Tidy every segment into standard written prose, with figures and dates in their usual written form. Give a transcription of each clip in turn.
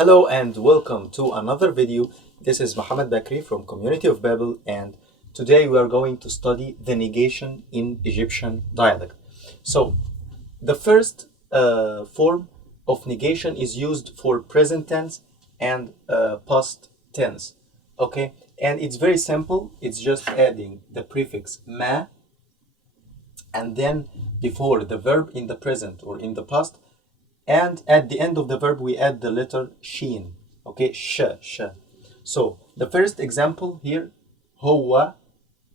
Hello and welcome to another video. This is Mohammed Bakri from Community of Babel, and today we are going to study the negation in Egyptian dialect. So the first form of negation is used for present tense and past tense. Okay, and it's very simple. It's just adding the prefix ma and then before the verb in the present or in the past, and at the end of the verb we add the letter sheen. Okay, sh. So the first example here, هو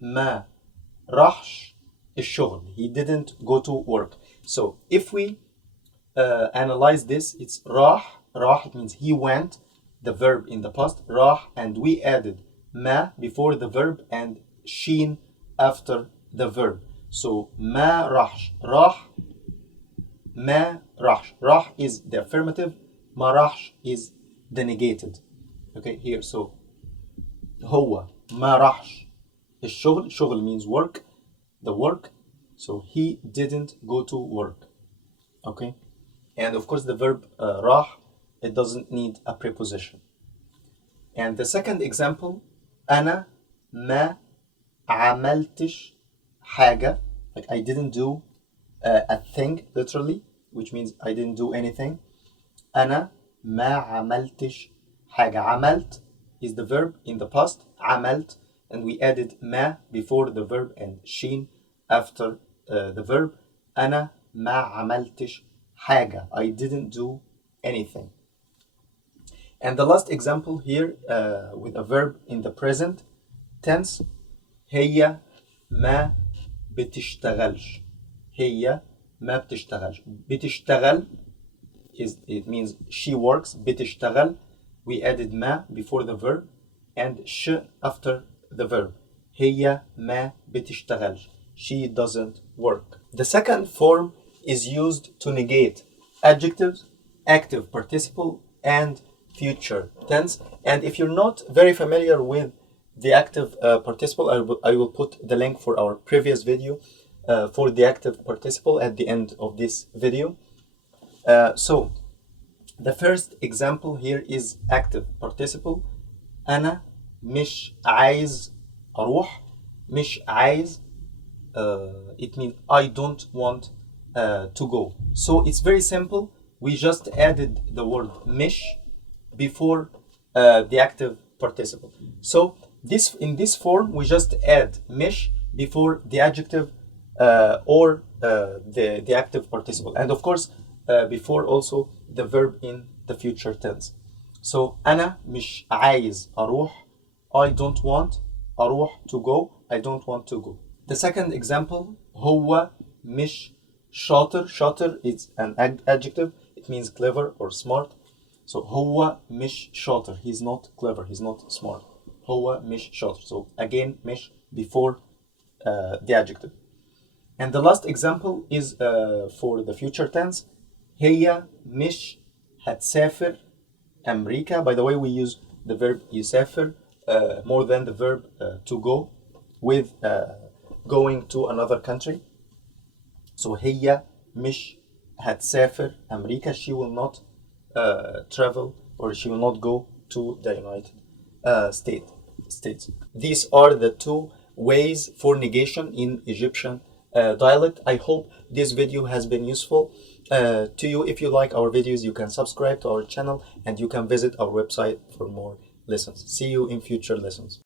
ما راحش الشغل. He didn't go to work. So if we analyze this, it's راح. It means he went, the verb in the past, راح, and we added ma before the verb and sheen after the verb. So ما راحش, راح, ما راحش. راح is the affirmative, ما راحش is the negated. Okay, here, so هو ما راحش الشغل. شغل means work, the work. So he didn't go to work. Okay, and of course the verb راح, it doesn't need a preposition. And the second example, أنا ما عملتش حاجة, like I didn't do a thing, literally, which means I didn't do anything. أنا ما عملتش حاجة. عملت is the verb in the past, عملت, and we added ما before the verb and sheen after the verb. أنا ما عملتش حاجة. I didn't do anything. And the last example here with a verb in the present tense, هي ما بتشتغلش. هي ما بتشتغلش. بتشتغل is, it means she works. بتشتغل, we added ما before the verb and sh after the verb. هي ما بتشتغلش. She doesn't work. The second form is used to negate adjectives, active participle, and future tense. And if you're not very familiar with the active participle, I will put the link for our previous video for the active participle at the end of this video. So the first example here is active participle. أنا مش عايز أروح. مش عايز, it means I don't want to go. So it's very simple. We just added the word مش before the active participle. So in this form we just add مش before the adjective or the active participle, and of course before also the verb in the future tense. So أنا مش عايز أروح, I don't want, أروح to go, I don't want to go. The second example, هو مش شاطر. شاطر is an adjective, it means clever or smart. So هو مش شاطر, he's not clever, he's not smart. هو مش شاطر. So again مش before the adjective. And the last example is for the future tense. هي مش هتسافر أمريكا. By the way, we use the verb يسافر more than the verb to go with going to another country. So هي مش هتسافر أمريكا. She will not travel, or she will not go to the United States. These are the two ways for negation in Egyptian dialect. I hope this video has been useful to you. If you like our videos, you can subscribe to our channel and you can visit our website for more lessons. See you in future lessons.